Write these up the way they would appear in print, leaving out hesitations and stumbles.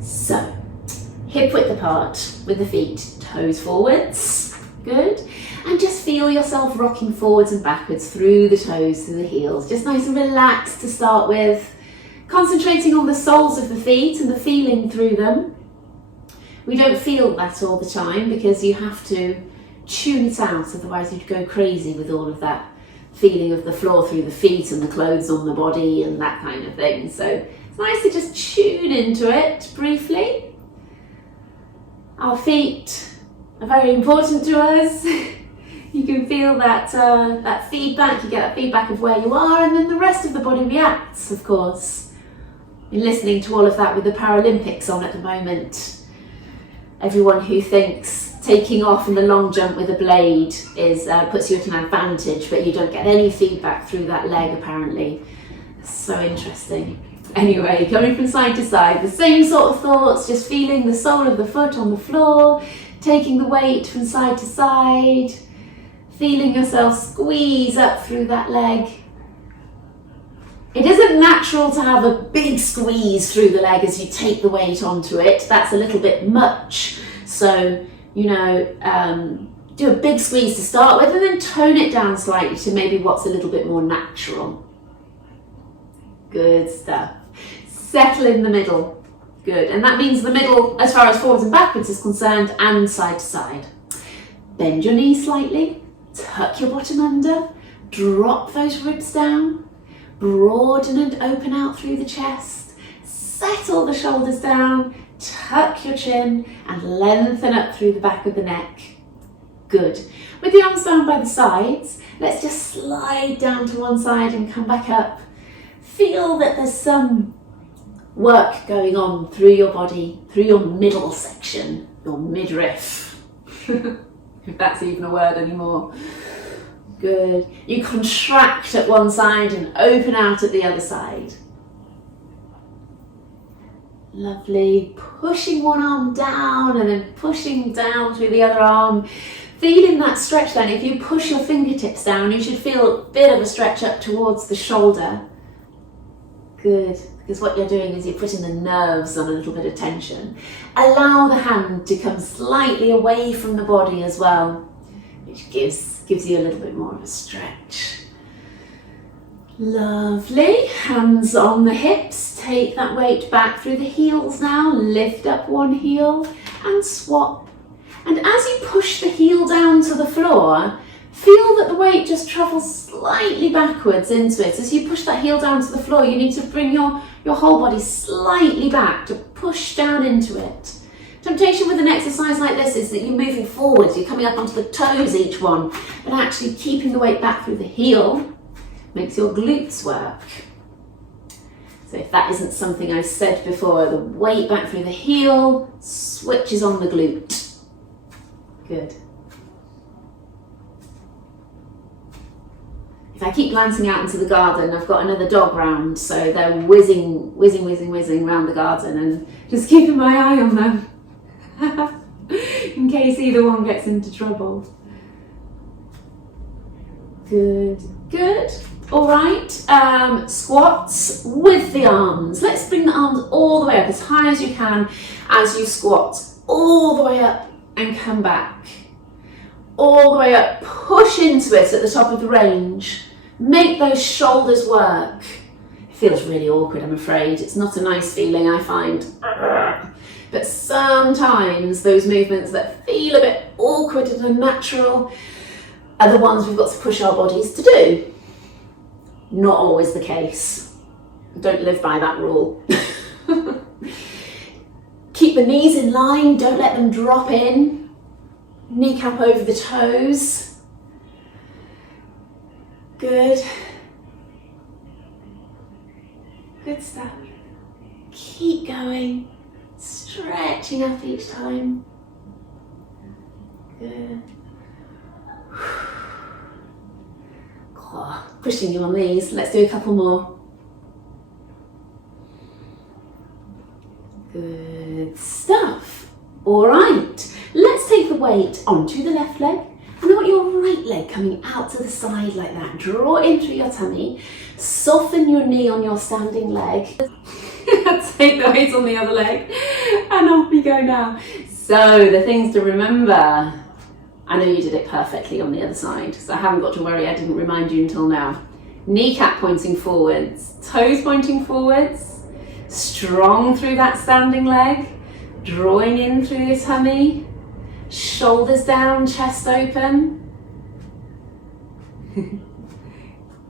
So, hip width apart with the feet, toes forwards, good. And just feel yourself rocking forwards and backwards through the toes, through the heels. Just nice and relaxed to start with. Concentrating on the soles of the feet and the feeling through them. We don't feel that all the time because you have to tune it out, otherwise you'd go crazy with all of that feeling of the floor through the feet and the clothes on the body and that kind of thing. So it's nice to just tune into it briefly. Our feet are very important to us. You can feel that, that feedback, you get that feedback of where you are, and then the rest of the body reacts, of course. Been listening to all of that with the Paralympics on at the moment. Everyone who thinks taking off in the long jump with a blade is puts you at an advantage, but you don't get any feedback through that leg apparently. So interesting. Anyway, going from side to side, the same sort of thoughts, just feeling the sole of the foot on the floor, taking the weight from side to side, feeling yourself squeeze up through that leg. It isn't natural to have a big squeeze through the leg as you take the weight onto it. That's a little bit much. So, you know, do a big squeeze to start with and then tone it down slightly to maybe what's a little bit more natural. Good stuff. Settle in the middle. Good. And that means the middle as far as forwards and backwards is concerned and side to side. Bend your knees slightly. Tuck your bottom under. Drop those ribs down. Broaden and open out through the chest. Settle the shoulders down. Tuck your chin and lengthen up through the back of the neck. Good. With the arms down by the sides, let's just slide down to one side and come back up. Feel that there's some work going on through your body, through your middle section, your midriff, if that's even a word anymore. Good. You contract at one side and open out at the other side. Lovely. Pushing one arm down and then pushing down through the other arm. Feeling that stretch then. If you push your fingertips down, you should feel a bit of a stretch up towards the shoulder. Good. Because what you're doing is you're putting the nerves on a little bit of tension. Allow the hand to come slightly away from the body as well, which gives you a little bit more of a stretch. Lovely. Hands on the hips. Take that weight back through the heels now. Lift up one heel and swap. And as you push the heel down to the floor, feel that the weight just travels slightly backwards into it. As you push that heel down to the floor, you need to bring your whole body slightly back to push down into it. Temptation with an exercise like this is that you're moving forwards, you're coming up onto the toes each one, but actually keeping the weight back through the heel makes your glutes work. So if that isn't something I said before, the weight back through the heel switches on the glute. Good. If I keep glancing out into the garden, I've got another dog round, so they're whizzing around the garden, and just keeping my eye on them in case either one gets into trouble. Good, good. All right, squats with the arms. Let's bring the arms all the way up as high as you can as you squat. All the way up and come back. All the way up, push into it at the top of the range. Make those shoulders work. It feels really awkward, I'm afraid. It's not a nice feeling, I find. But sometimes those movements that feel a bit awkward and unnatural are the ones we've got to push our bodies to do. Not always the case. Don't live by that rule. Keep the knees in line, don't let them drop in. Kneecap over the toes. Good. Good stuff. Keep going. Stretching up each time. Good. Pushing you on these. Let's do a couple more. Good stuff. All right. Let's take the weight onto the left leg. And I want your right leg coming out to the side like that. Draw in through your tummy. Soften your knee on your standing leg. Take the weight on the other leg, and off we go now. So the things to remember. I know you did it perfectly on the other side, so I haven't got to worry, I didn't remind you until now. Kneecap pointing forwards, toes pointing forwards, strong through that standing leg, drawing in through your tummy, shoulders down, chest open.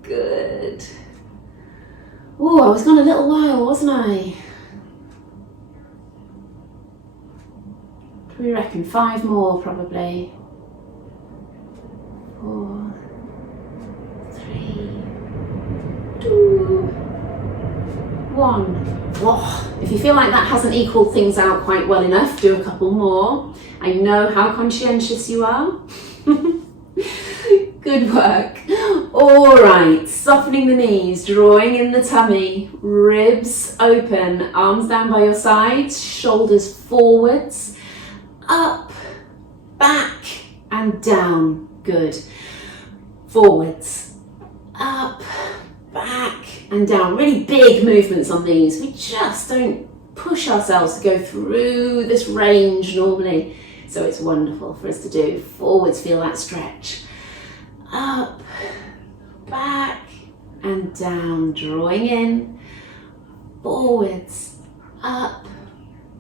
Good. Oh, I was gone a little while, wasn't I? What do we reckon? 5 more probably. 4, 3, 2, 1. Oh, if you feel like that hasn't equaled things out quite well enough, do a couple more. I know how conscientious you are. Good work. All right, softening the knees, drawing in the tummy, ribs open, arms down by your sides, shoulders forwards, up, back and down. Good. Forwards, up, back and down. Really big movements on these. We just don't push ourselves to go through this range normally. So it's wonderful for us to do. Forwards, feel that stretch. Up, back and down, drawing in, forwards, up,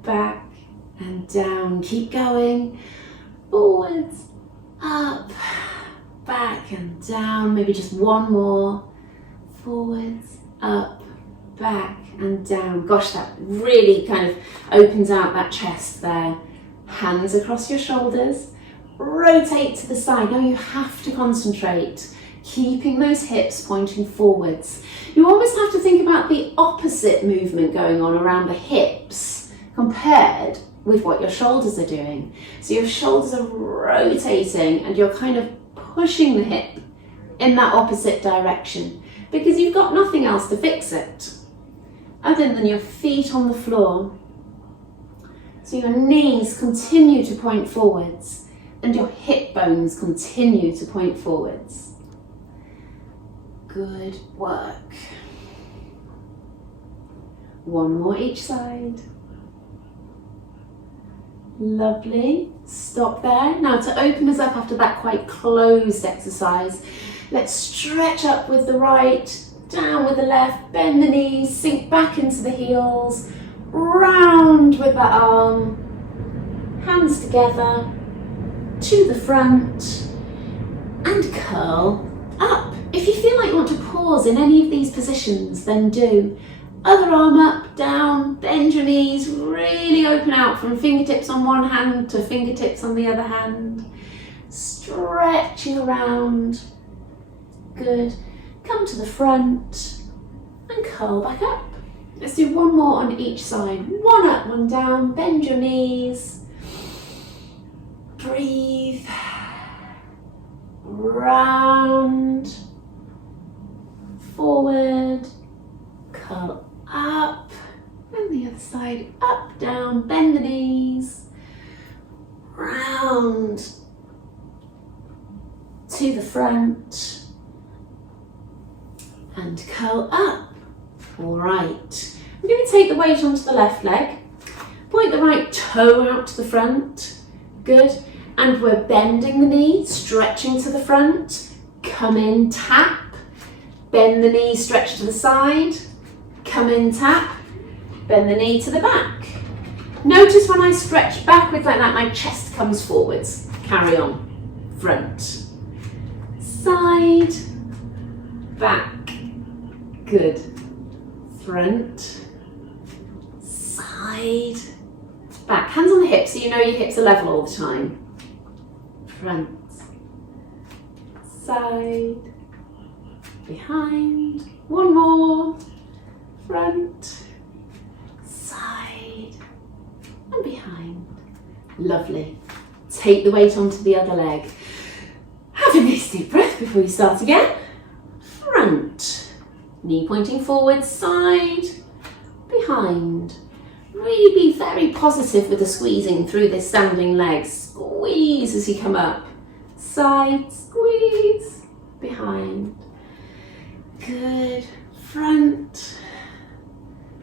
back and down. Keep going. Forwards, up, back and down. Maybe just one more. Forwards, up, back and down. Gosh, that really kind of opens out that chest there. Hands across your shoulders. Rotate to the side. Now you have to concentrate, keeping those hips pointing forwards. You almost have to think about the opposite movement going on around the hips compared with what your shoulders are doing. So your shoulders are rotating and you're kind of pushing the hip in that opposite direction because you've got nothing else to fix it other than your feet on the floor. So your knees continue to point forwards and your hip bones continue to point forwards. Good work. One more each side. Lovely. Stop there. Now to open us up after that quite closed exercise, let's stretch up with the right, down with the left, bend the knees, sink back into the heels, round with that arm, hands together, to the front, and curl up. If you feel like you want to pause in any of these positions, then do. Other arm up, down, bend your knees, really open out from fingertips on one hand to fingertips on the other hand. Stretching around. Good. Come to the front and curl back up. Let's do one more on each side. One up, one down, bend your knees. Breathe. Round. Forward. Curl up. And the other side. Up, down, bend the knees. Round. To the front. And curl up. All right. I'm going to take the weight onto the left leg. Point the right toe out to the front. Good. And we're bending the knee, stretching to the front. Come in, tap. Bend the knee, stretch to the side. Come in, tap. Bend the knee to the back. Notice when I stretch backwards like that, my chest comes forwards. Carry on. Front. Side. Back. Good. Front. Side. Back. Hands on the hips so you know your hips are level all the time. Front. Side. Behind. One more. Front. Side. And behind. Lovely. Take the weight onto the other leg. Have a nice deep breath before you start again. Front. Knee pointing forward, side, behind. Really be very positive with the squeezing through this standing leg. Squeeze as you come up. Side, squeeze, behind. Good. Front,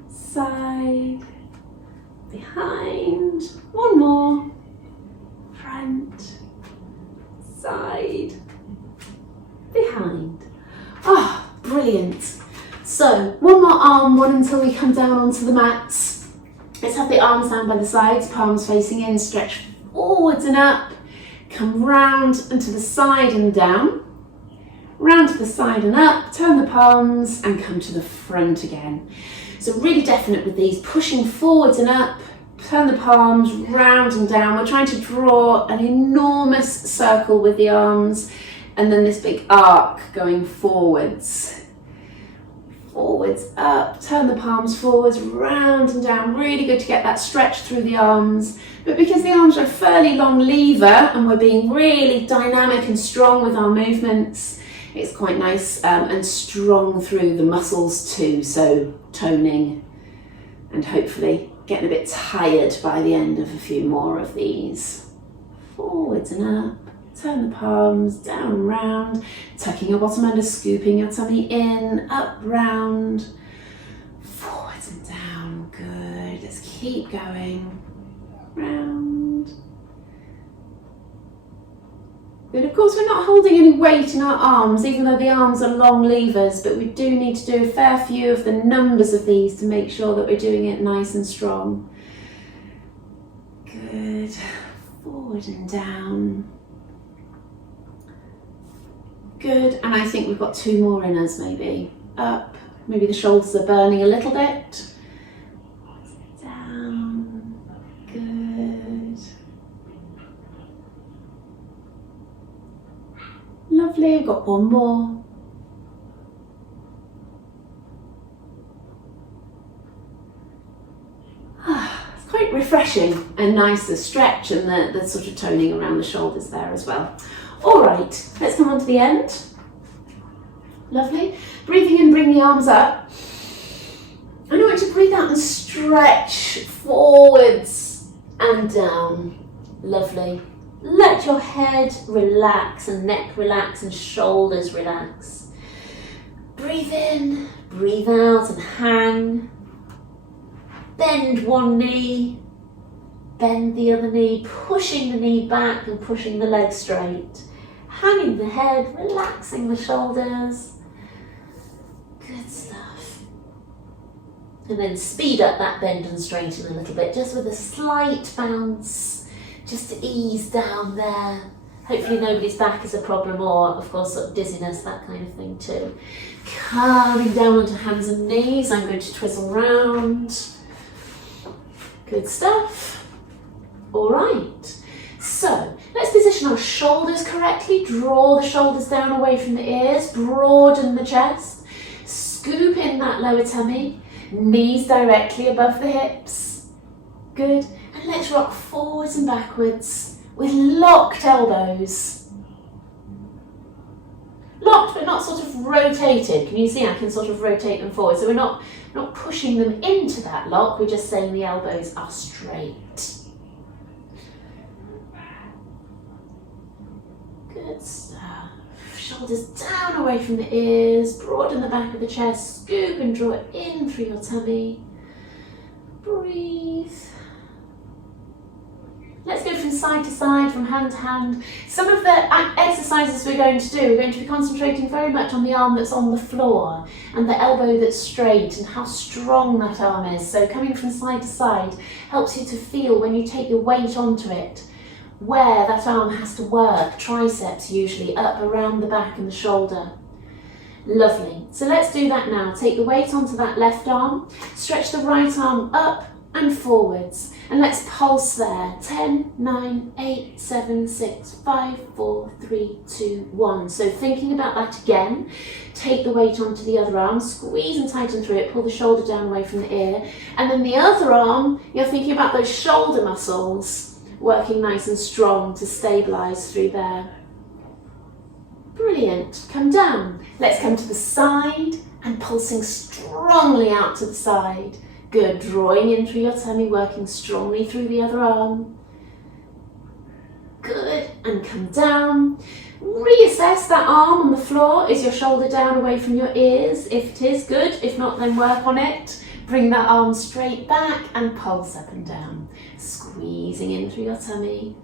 side. behind. One more. Front, side, behind. Ah, brilliant. So one more arm, one until we come down onto the mats. Let's have the arms down by the sides, palms facing in, stretch forwards and up. Come round and to the side and down. Round to the side and up, turn the palms and come to the front again. So really definite with these, pushing forwards and up, turn the palms round and down. We're trying to draw an enormous circle with the arms and then this big arc going forwards. Forwards, up, turn the palms forwards, round and down. Really good to get that stretch through the arms. But because the arms are a fairly long lever and we're being really dynamic and strong with our movements, it's quite nice and strong through the muscles too. So toning and hopefully getting a bit tired by the end of a few more of these. Forwards and up. Turn the palms down and round, tucking your bottom under, scooping your tummy in, up, round, forwards and down. Good. Let's keep going. Round. Good. Of course, we're not holding any weight in our arms, even though the arms are long levers, but we do need to do a fair few of the numbers of these to make sure that we're doing it nice and strong. Good. Forward and down. Good, and I think we've got two more in us maybe. Up, maybe the shoulders are burning a little bit. Down, good. Lovely, I've got one more. It's quite refreshing and nice, the stretch and the sort of toning around the shoulders there as well. All right, let's come on to the end. Lovely. Breathing in, bring the arms up. And I want you to breathe out and stretch forwards and down. Lovely. Let your head relax and neck relax and shoulders relax. Breathe in, breathe out and hang. Bend one knee, bend the other knee, pushing the knee back and pushing the leg straight. Hanging the head, relaxing the shoulders. Good stuff. And then speed up that bend and straighten a little bit, just with a slight bounce, just to ease down there. Hopefully nobody's back is a problem, or of course sort of dizziness, that kind of thing too. Coming down onto hands and knees, I'm going to twizzle round. Good stuff. All right. So let's position our shoulders correctly. Draw the shoulders down away from the ears, broaden the chest, scoop in that lower tummy, knees directly above the hips. Good. And let's rock forwards and backwards with locked elbows. Locked but not sort of rotated. Can you see I can sort of rotate them forward? So we're not pushing them into that lock, we're just saying the elbows are straight. Good stuff. Shoulders down away from the ears, broaden the back of the chest, scoop and draw it in through your tummy. Breathe. Let's go from side to side, from hand to hand. Some of the exercises we're going to be concentrating very much on the arm that's on the floor and the elbow that's straight and how strong that arm is. So coming from side to side helps you to feel when you take your weight onto it, where that arm has to work, triceps usually, up around the back and the shoulder. Lovely. So let's do that now. Take the weight onto that left arm, stretch the right arm up and forwards, and let's pulse there. 10, 9, 8, 7, 6, 5, 4, 3, 2, 1. So thinking about that again, take the weight onto the other arm, squeeze and tighten through it, pull the shoulder down away from the ear, and then the other arm, you're thinking about those shoulder muscles, working nice and strong to stabilize through there. Brilliant. Come down. Let's come to the side and pulsing strongly out to the side. Good. Drawing in through your tummy, working strongly through the other arm. Good. And come down. Reassess that arm on the floor. Is your shoulder down away from your ears? If it is, good. If not, then work on it. Bring that arm straight back and pulse up and down, squeezing in through your tummy.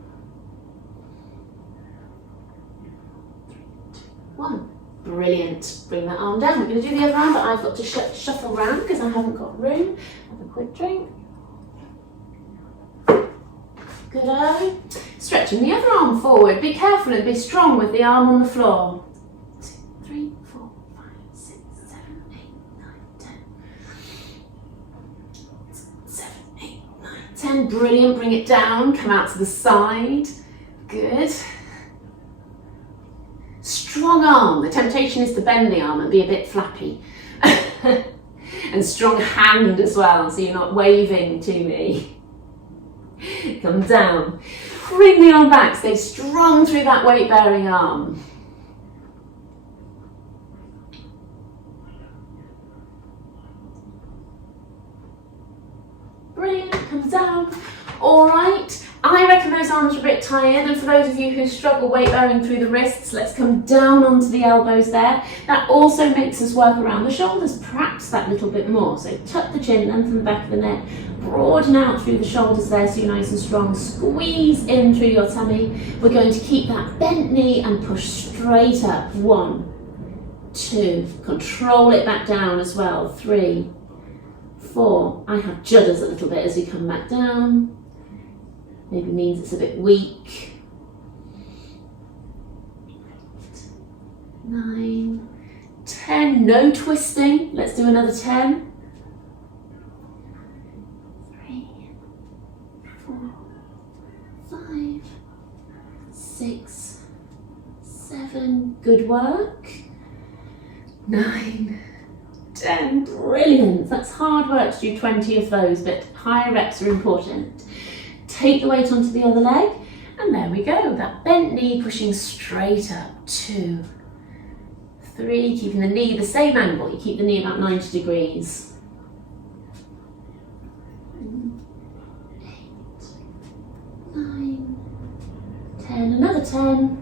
3, 2, 1. Brilliant. Bring that arm down. We're going to do the other arm, but I've got to shuffle round because I haven't got room. Have a quick drink. Good. Stretching the other arm forward. Be careful and be strong with the arm on the floor. 2, 3, 4, 5, 6, 7, 8, 9, 10. 7, 8, 9, 10. Brilliant. Bring it down. Come out to the side. Good. Strong arm. The temptation is to bend the arm and be a bit flappy. And strong hand as well, so you're not waving to me. Come down. Bring the arm back. Stay strong through that weight-bearing arm. Brilliant. Come down. All right. I reckon those arms are a bit tired, and for those of you who struggle weight bearing through the wrists, let's come down onto the elbows there. That also makes us work around the shoulders, perhaps that little bit more. So tuck the chin, lengthen the back of the neck, broaden out through the shoulders there so you're nice and strong. Squeeze in through your tummy. We're going to keep that bent knee and push straight up. 1, 2, control it back down as well. 3, 4. I have judders a little bit as you come back down. Maybe means it's a bit weak. 9, 10, no twisting. Let's do another 10. 3, 4, 5, 6, 7. Good work. 9, 10. Brilliant. That's hard work to do 20 of those, but higher reps are important. Take the weight onto the other leg, and there we go. That bent knee pushing straight up. 2, 3, keeping the knee the same angle. You keep the knee about 90 degrees. 8, 9, 10, another 10.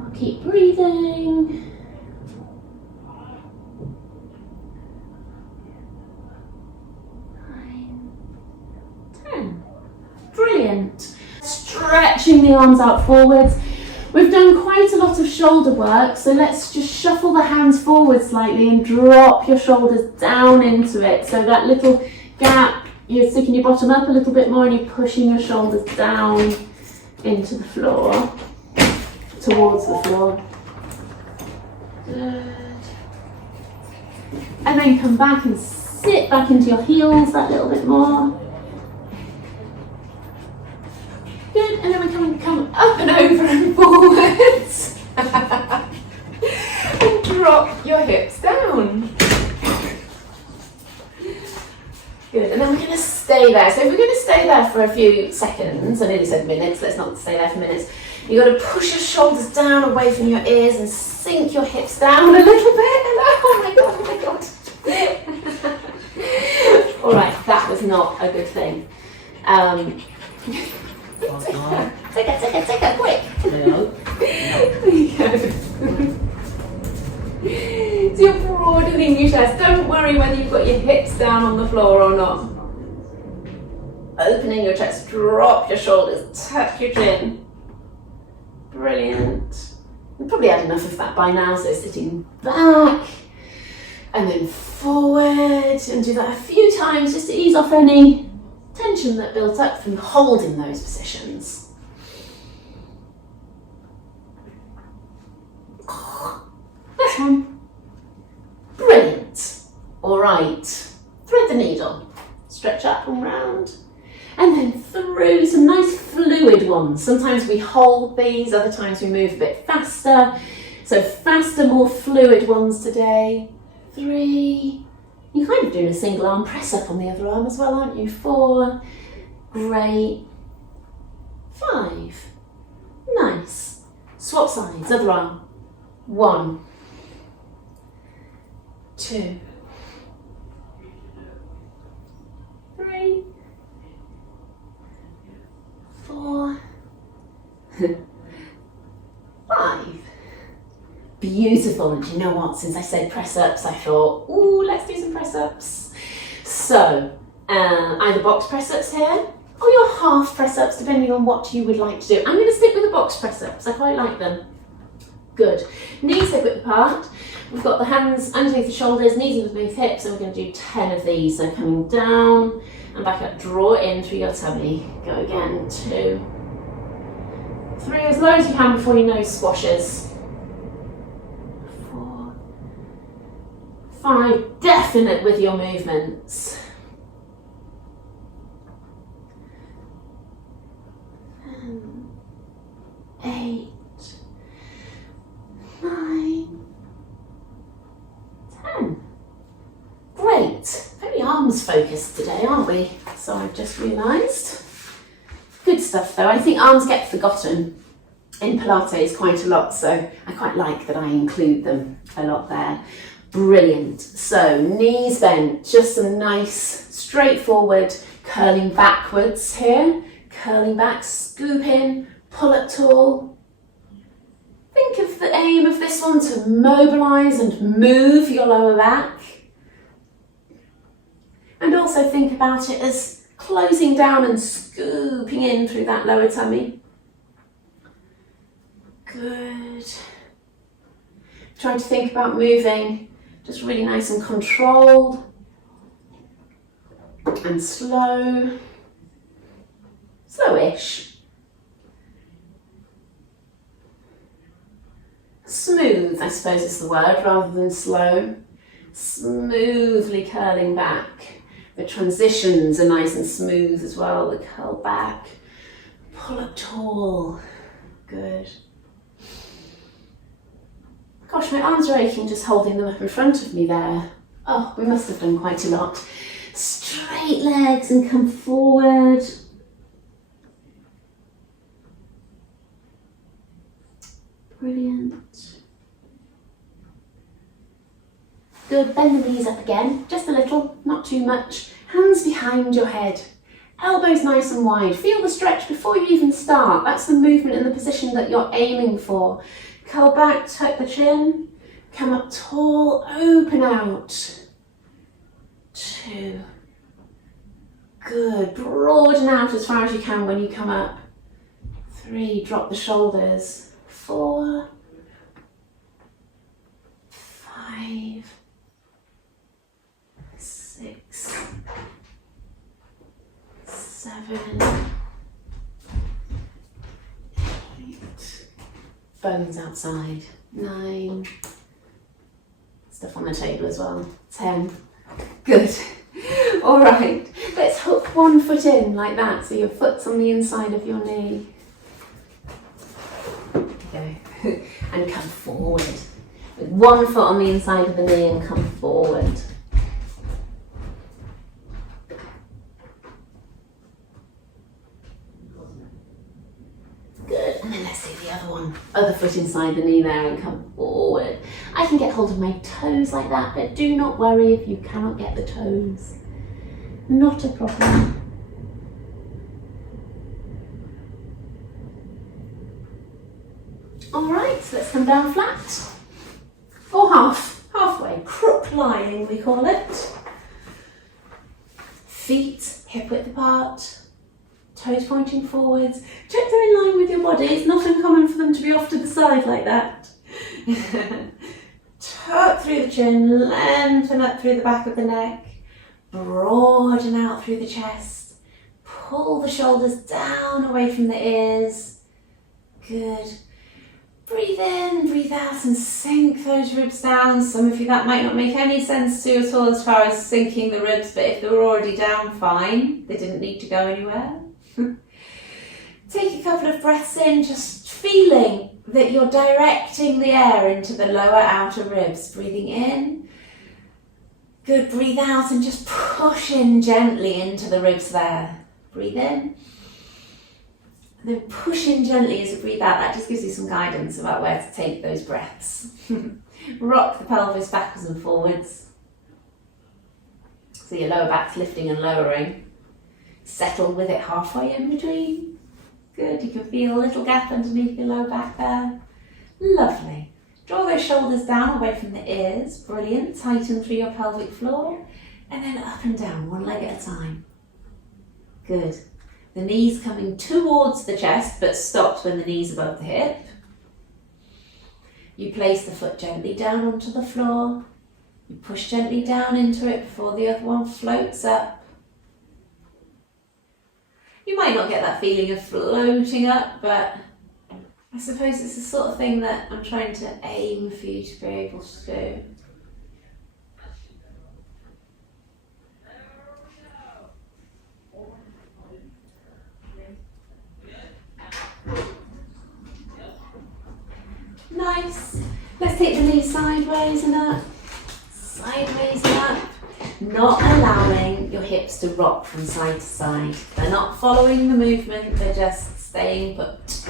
I'll keep breathing. 10. Brilliant. Stretching the arms out forwards. We've done quite a lot of shoulder work, so let's just shuffle the hands forward slightly and drop your shoulders down into it. So that little gap, you're sticking your bottom up a little bit more and you're pushing your shoulders down into the floor, towards the floor. Good. And then come back and sit back into your heels that little bit more. Good, and then we come up and over and forwards. And drop your hips down. Good, and then we're going to stay there. So if we're going to stay there for a few seconds, I nearly said minutes, let's not stay there for minutes. You've got to push your shoulders down away from your ears and sink your hips down a little bit. Oh my god, oh my god. All right, that was not a good thing. Take it, quick. No. There you go. So you're broadening your chest. Don't worry whether you've got your hips down on the floor or not. Opening your chest, drop your shoulders, tuck your chin. Brilliant. You've probably had enough of that by now, so sitting back and then forward, and do that a few times just to ease off any tension that built up from holding those positions. This one. Brilliant. All right. Thread the needle. Stretch up and round. And then through some nice fluid ones. Sometimes we hold these, other times we move a bit faster. So faster, more fluid ones today. 3. You're kind of doing a single arm press up on the other arm as well, aren't you? 4. Great. 5. Nice. Swap sides, other arm. 1. 2. 3. 4. 5. Beautiful. And you know what? Since I said press-ups, I thought, ooh, let's do some press-ups. So, either box press-ups here, or your half press-ups, depending on what you would like to do. I'm going to stick with the box press-ups. I quite like them. Good. Knees hip width apart. We've got the hands underneath the shoulders, knees in both hips, and we're going to do 10 of these. So coming down and back up, draw it in through your tummy. Go again, 2, 3, as low as you can before your nose squashes. 4, 5, definite with your movements. 8, 9, 10. Great. Very arms focused today, aren't we? So I've just realised. Good stuff though. I think arms get forgotten in Pilates quite a lot, so I quite like that I include them a lot there. Brilliant. So knees bent, just some nice straightforward curling backwards here. Curling back, scoop in, pull up tall. Think of the aim of this one to mobilise and move your lower back. And also think about it as closing down and scooping in through that lower tummy. Good. Try to think about moving just really nice and controlled and slow. Slowish. Smooth, I suppose is the word, rather than slow. Smoothly curling back. The transitions are nice and smooth as well. The curl back. Pull up tall. Good. Gosh, my arms are aching just holding them up in front of me there. Oh, we must have done quite a lot. Straight legs and come forward. Brilliant. Good, bend the knees up again, just a little, not too much. Hands behind your head, elbows nice and wide. Feel the stretch before you even start. That's the movement and the position that you're aiming for. Curl back, tuck the chin, come up tall, open out. 2. Good, broaden out as far as you can when you come up. 3, drop the shoulders. 4, 5, 6, 7, 8. Bones outside. 9. Stuff on the table as well. 10. Good. All right. Let's hook one foot in like that, so your foot's on the inside of your knee. And come forward with one foot on the inside of the knee and come forward. Good, and then let's do the other one. Other foot inside the knee there and come forward. I can get hold of my toes like that, but do not worry if you cannot get the toes. Not a problem. Alright, so let's come down flat. Or halfway. Crook lying, we call it. Feet hip width apart. Toes pointing forwards. Check they're in line with your body. It's not uncommon for them to be off to the side like that. Tuck through the chin, lengthen up through the back of the neck. Broaden out through the chest. Pull the shoulders down away from the ears. Good. Breathe in, breathe out and sink those ribs down. Some of you that might not make any sense to at all as far as sinking the ribs, but if they were already down, fine. They didn't need to go anywhere. Take a couple of breaths in, just feeling that you're directing the air into the lower outer ribs. Breathing in. Good, breathe out and just push in gently into the ribs there. Breathe in. And then push in gently as you breathe out. That just gives you some guidance about where to take those breaths. Rock the pelvis backwards and forwards. So your lower back's lifting and lowering. Settle with it halfway in between. Good, you can feel a little gap underneath your lower back there. Lovely. Draw those those shoulders down away from the ears. Brilliant. Tighten through your pelvic floor. And then up and down, one leg at a time. Good. The knees coming towards the chest, but stops when the knee's above the hip. You place the foot gently down onto the floor. You push gently down into it before the other one floats up. You might not get that feeling of floating up, but I suppose it's the sort of thing that I'm trying to aim for you to be able to do. Nice. Let's take the knees sideways and up. Sideways and up. Not allowing your hips to rock from side to side. They're not following the movement, they're just staying put.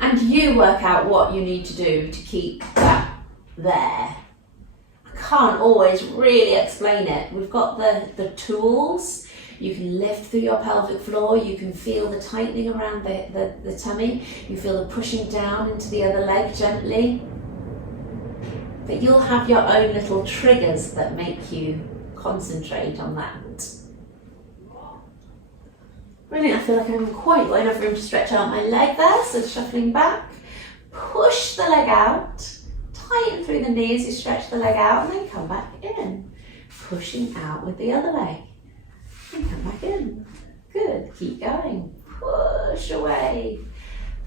And you work out what you need to do to keep that there. I can't always really explain it. We've got the tools. You can lift through your pelvic floor, you can feel the tightening around the tummy, you feel the pushing down into the other leg gently. But you'll have your own little triggers that make you concentrate on that. Brilliant, I feel like I'm quite got enough room to stretch out my leg there, so shuffling back. Push the leg out, tighten through the knee as you stretch the leg out, and then come back in. Pushing out with the other leg. And come back in. Good, keep going. Push away.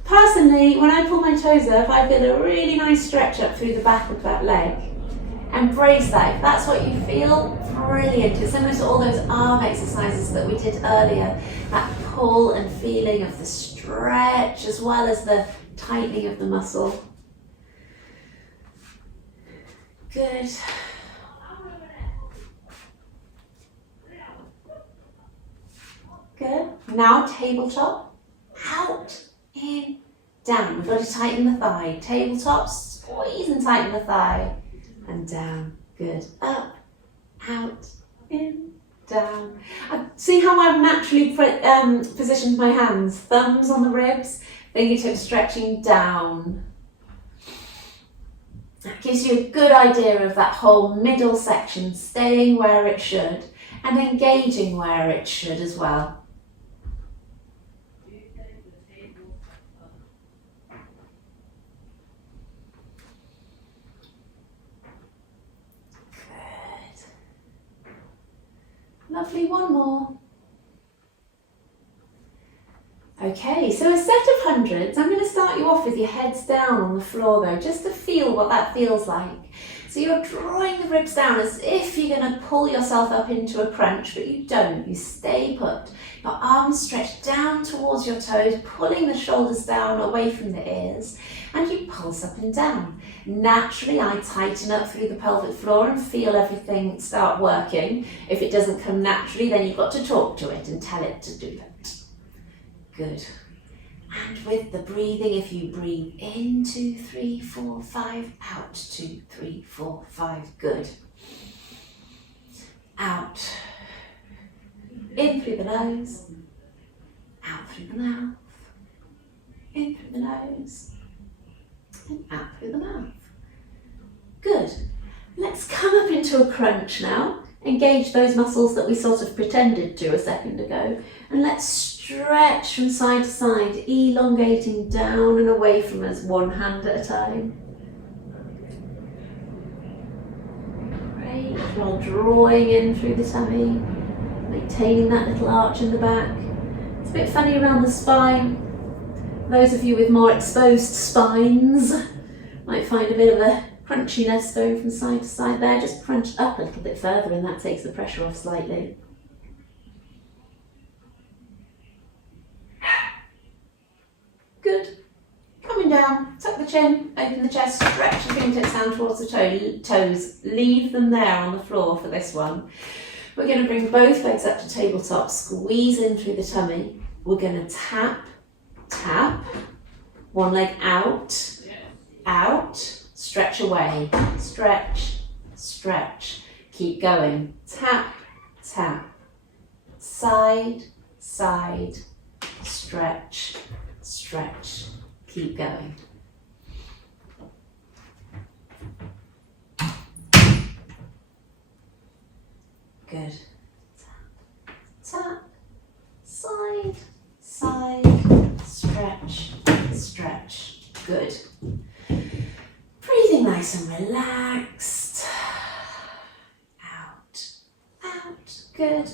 Personally, when I pull my toes up, I feel a really nice stretch up through the back of that leg. Embrace that. If that's what you feel, brilliant. It's similar to all those arm exercises that we did earlier. That pull and feeling of the stretch as well as the tightening of the muscle. Good. Good. Now tabletop, out, in, down. We've got to tighten the thigh. Tabletop, squeeze and tighten the thigh. And down. Good. Up, out, in, down. See how I've naturally positioned my hands? Thumbs on the ribs, fingertips stretching down. That gives you a good idea of that whole middle section staying where it should and engaging where it should as well. Lovely, one more. Okay, so a set of hundreds. I'm going to start you off with your heads down on the floor though, just to feel what that feels like. So you're drawing the ribs down as if you're going to pull yourself up into a crunch, but you don't. You stay put. Your arms stretch down towards your toes, pulling the shoulders down away from the ears, and you pulse up and down. Naturally, I tighten up through the pelvic floor and feel everything start working. If it doesn't come naturally, then you've got to talk to it and tell it to do that. Good. And with the breathing, if you breathe in, 2, 3, 4, 5, out, 2, 3, 4, 5, good. Out. In through the nose, out through the mouth, in through the nose, and out through the mouth. Good. Let's come up into a crunch now. Engage those muscles that we sort of pretended to a second ago, and let's stretch from side to side, elongating down and away from us, one hand at a time. Great, while drawing in through the tummy, maintaining that little arch in the back. It's a bit funny around the spine. Those of you with more exposed spines might find a bit of a crunchiness going from side to side there. Just crunch up a little bit further and that takes the pressure off slightly. Good. Coming down, tuck the chin, open the chest, stretch the fingertips down towards the toes. Leave them there on the floor for this one. We're going to bring both legs up to tabletop, squeeze in through the tummy. We're going to tap, tap, one leg out, out, stretch away, stretch, stretch. Keep going. Tap, tap, side, side, stretch, stretch. Keep going. Good. Tap, side, side, stretch, stretch. Good. Breathing nice and relaxed. Out, out. Good.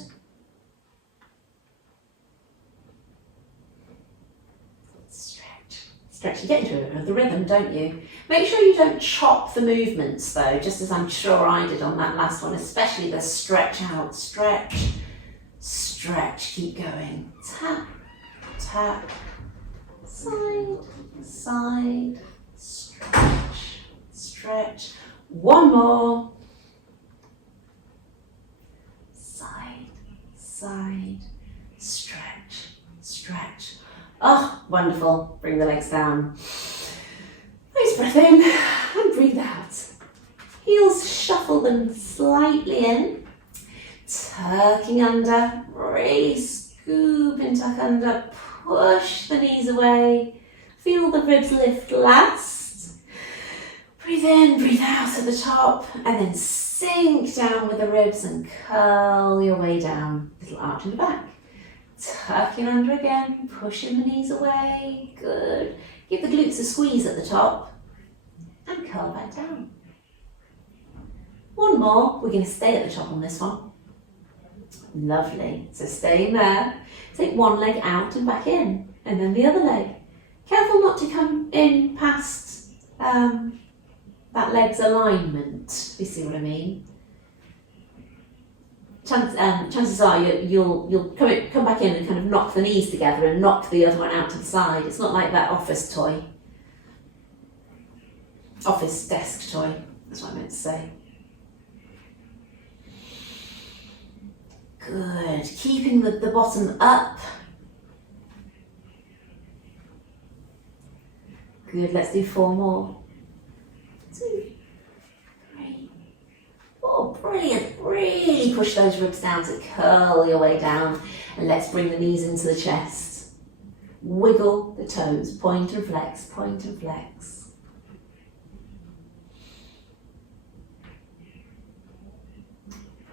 Stretch. You get into the rhythm, don't you? Make sure you don't chop the movements though, just as I'm sure I did on that last one, especially the stretch out, stretch, stretch, keep going. Tap, tap, side, side, stretch, stretch. One more. Side, side, stretch, stretch. Oh, wonderful. Bring the legs down. Nice breath in and breathe out. Heels, shuffle them slightly in. Tucking under. Really scoop and tuck under. Push the knees away. Feel the ribs lift last. Breathe in, breathe out at the top. And then sink down with the ribs and curl your way down. Little arch in the back. Tucking under again, pushing the knees away, good. Give the glutes a squeeze at the top and curl back down. One more, we're going to stay at the top on this one. Lovely, so staying there. Take one leg out and back in, and then the other leg. Careful not to come in past that leg's alignment, if you see what I mean. Chances are you'll come back in and kind of knock the knees together and knock the other one out to the side. It's not like that office toy. Office desk toy, that's what I meant to say. Good, keeping the bottom up. Good, let's do 4 more. 2, 3, 4, brilliant. Really push those ribs down to curl your way down, and let's bring the knees into the chest. Wiggle the toes, point and flex, point and flex.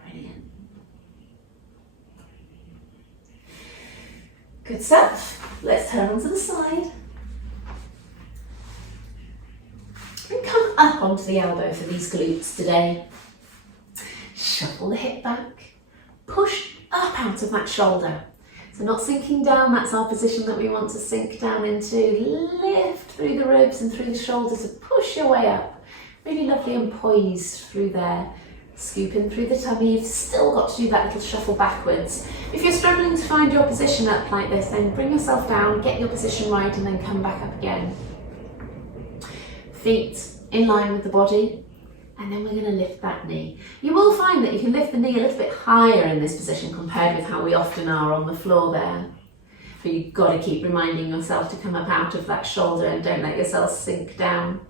Brilliant. Good stuff. Let's turn onto the side. And come up onto the elbow for these glutes today. Shuffle the hip back, push up out of that shoulder. So not sinking down, that's our position that we want to sink down into. Lift through the ribs and through the shoulders and push your way up. Really lovely and poised through there. Scoop in through the tummy. You've still got to do that little shuffle backwards. If you're struggling to find your position up like this, then bring yourself down, get your position right, and then come back up again. Feet in line with the body. And then we're going to lift that knee. You will find that you can lift the knee a little bit higher in this position compared with how we often are on the floor there. But you've got to keep reminding yourself to come up out of that shoulder and don't let yourself sink down.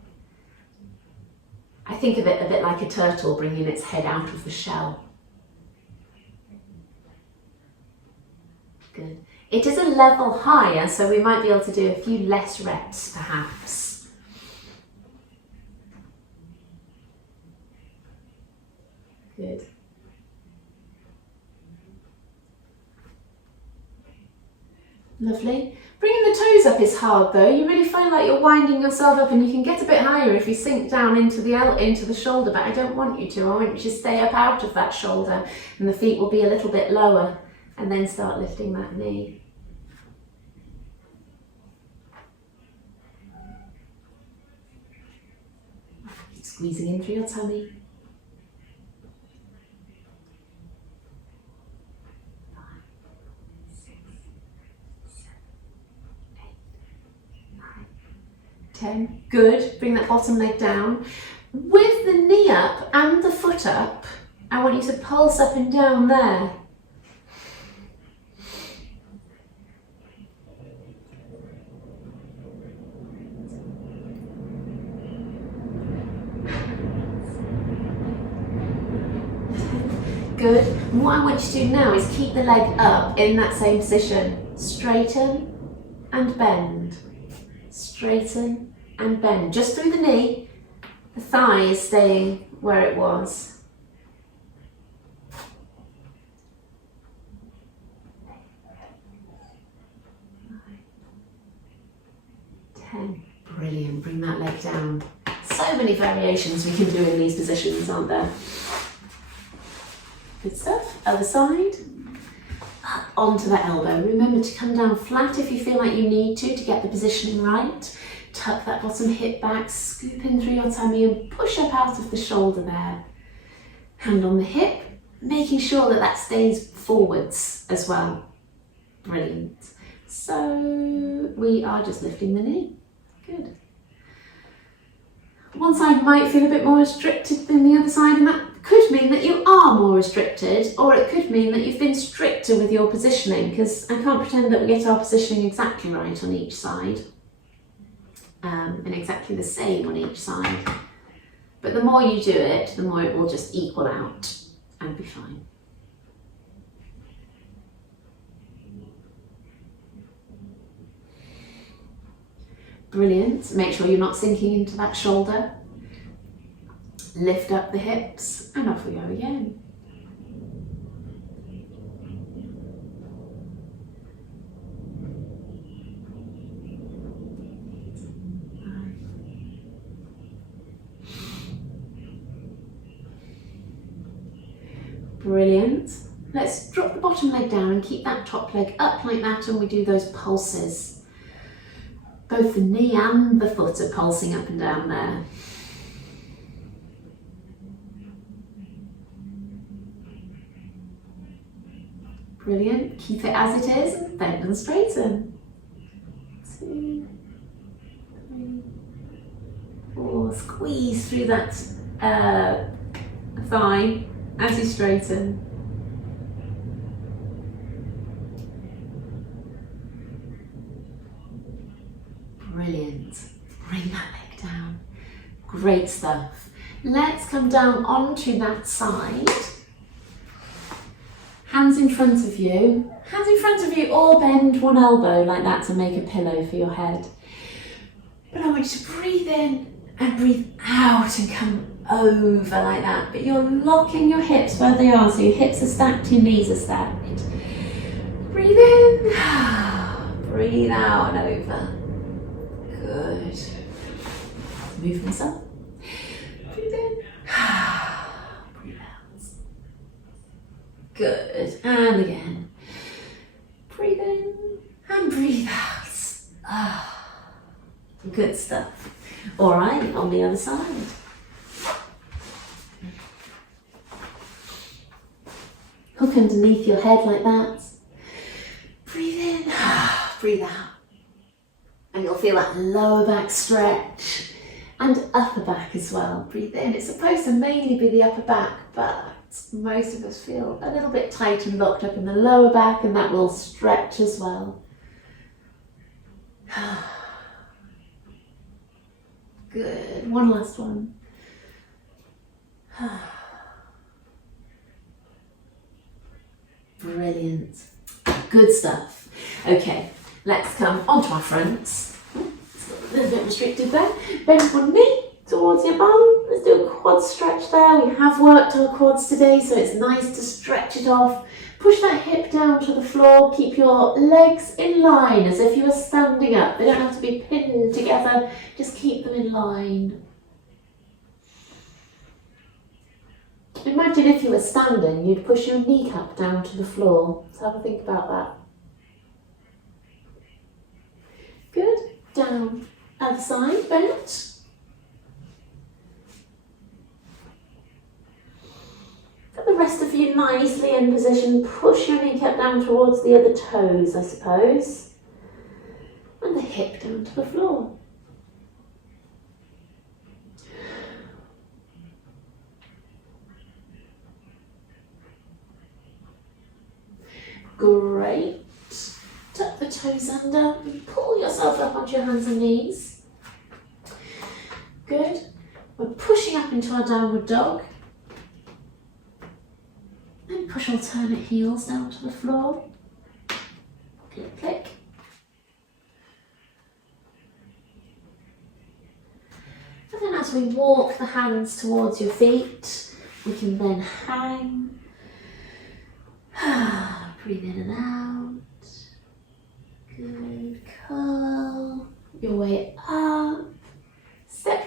I think of it a bit like a turtle bringing its head out of the shell. Good. It is a level higher, so we might be able to do a few less reps perhaps. Good. Lovely. Bringing the toes up is hard though. You really feel like you're winding yourself up, and you can get a bit higher if you sink down into the shoulder, but I don't want you to. I want you to stay up out of that shoulder, and the feet will be a little bit lower, and then start lifting that knee. Squeezing in through your tummy. 10, good. Bring that bottom leg down. With the knee up and the foot up, I want you to pulse up and down there. Good. And what I want you to do now is keep the leg up in that same position. Straighten and bend. Straighten and bend. Just through the knee. The thigh is staying where it was. Okay, brilliant. Bring that leg down. So many variations we can do in these positions, aren't there? Good stuff. Other side. Up onto the elbow. Remember to come down flat if you feel like you need to get the positioning right. Tuck that bottom hip back, scoop in through your tummy and push up out of the shoulder there. Hand on the hip, making sure that that stays forwards as well. Brilliant. So we are just lifting the knee. Good. One side might feel a bit more restricted than the other side, and that could mean that you are more restricted, or it could mean that you've been stricter with your positioning, because I can't pretend that we get our positioning exactly right on each side. And exactly the same on each side. But the more you do it, the more it will just equal out and be fine. Brilliant. Make sure you're not sinking into that shoulder. Lift up the hips and off we go again. Brilliant. Let's drop the bottom leg down and keep that top leg up like that, and we do those pulses. Both the knee and the foot are pulsing up and down there. Brilliant. Keep it as it is and bend and straighten. 2, 3, 4. Squeeze through that thigh as you straighten. Brilliant. Bring that leg down. Great stuff. Let's come down onto that side. Hands in front of you. Hands in front of you, or bend one elbow like that to make a pillow for your head. But I want you to breathe in and breathe out and come over like that. But you're locking your hips where they are, so your hips are stacked, your knees are stacked. Breathe in. Breathe out and over. Good. Move myself. Breathe in. Breathe out. Good. And again. Breathe in and breathe out. Good stuff. All right, on the other side. Hook underneath your head like that. Breathe in, breathe out. And you'll feel that lower back stretch and upper back as well. Breathe in. It's supposed to mainly be the upper back, but most of us feel a little bit tight and locked up in the lower back, and that will stretch as well. Good. One last one. Brilliant. Good stuff. Okay, let's come onto our fronts. It's a little bit restricted there. Bend one knee towards your bum. Let's do a quad stretch there. We have worked our quads today, so it's nice to stretch it off. Push that hip down to the floor. Keep your legs in line as if you were standing up. They don't have to be pinned together. Just keep them in line. Imagine if you were standing, you'd push your kneecap down to the floor. So have a think about that. Good. Down. Other side, bent. Get the rest of you nicely in position. Push your kneecap down towards the other toes, I suppose. And the hip down to the floor. Great. Tuck the toes under and pull yourself up onto your hands and knees. Good. We're pushing up into our downward dog. Then push alternate heels down to the floor. Click, click. And then as we walk the hands towards your feet, we can then hang. Breathe in and out. Good. Curl your way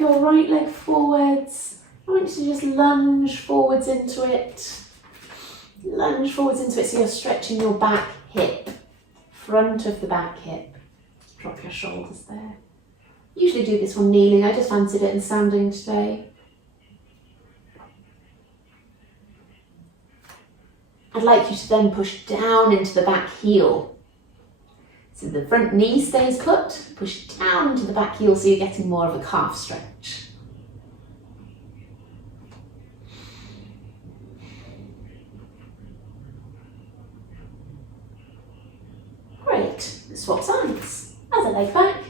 your right leg forwards. I want you to just lunge forwards into it. Lunge forwards into it so you're stretching your back hip, front of the back hip. Drop your shoulders there. Usually do this one kneeling, I just fancied it in standing today. I'd like you to then push down into the back heel. So the front knee stays put, push down into the back heel so you're getting more of a calf stretch. Great, swap sides. As a leg back,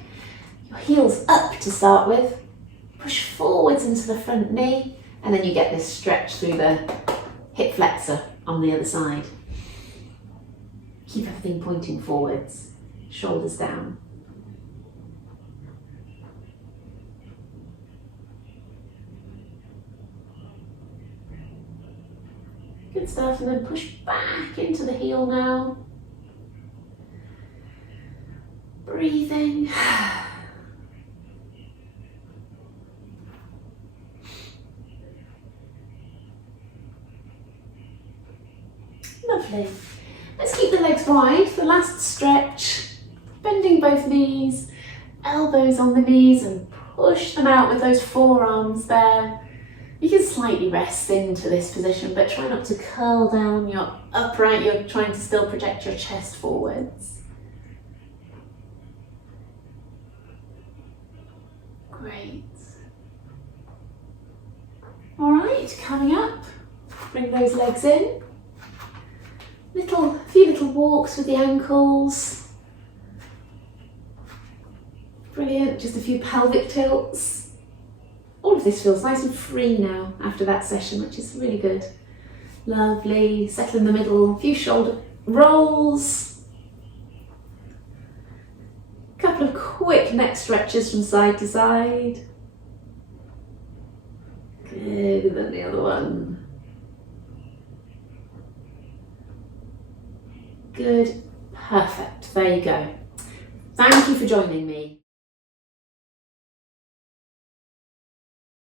your heels up to start with, push forwards into the front knee, and then you get this stretch through the hip flexor on the other side. Keep everything pointing forwards, shoulders down. Good stuff, and then push back into the heel now. Breathing. Lovely. Let's keep the legs wide for the last stretch. Bending both knees, elbows on the knees, and push them out with those forearms there. You can slightly rest into this position, but try not to curl down. You're upright, you're trying to still project your chest forwards. Great. All right, coming up, bring those legs in. Few little walks with the ankles. Brilliant, just a few pelvic tilts. All of this feels nice and free now after that session, which is really good. Lovely, settle in the middle, a few shoulder rolls. A couple of quick neck stretches from side to side. Good, and then the other one. Good, perfect, there you go. Thank you for joining me.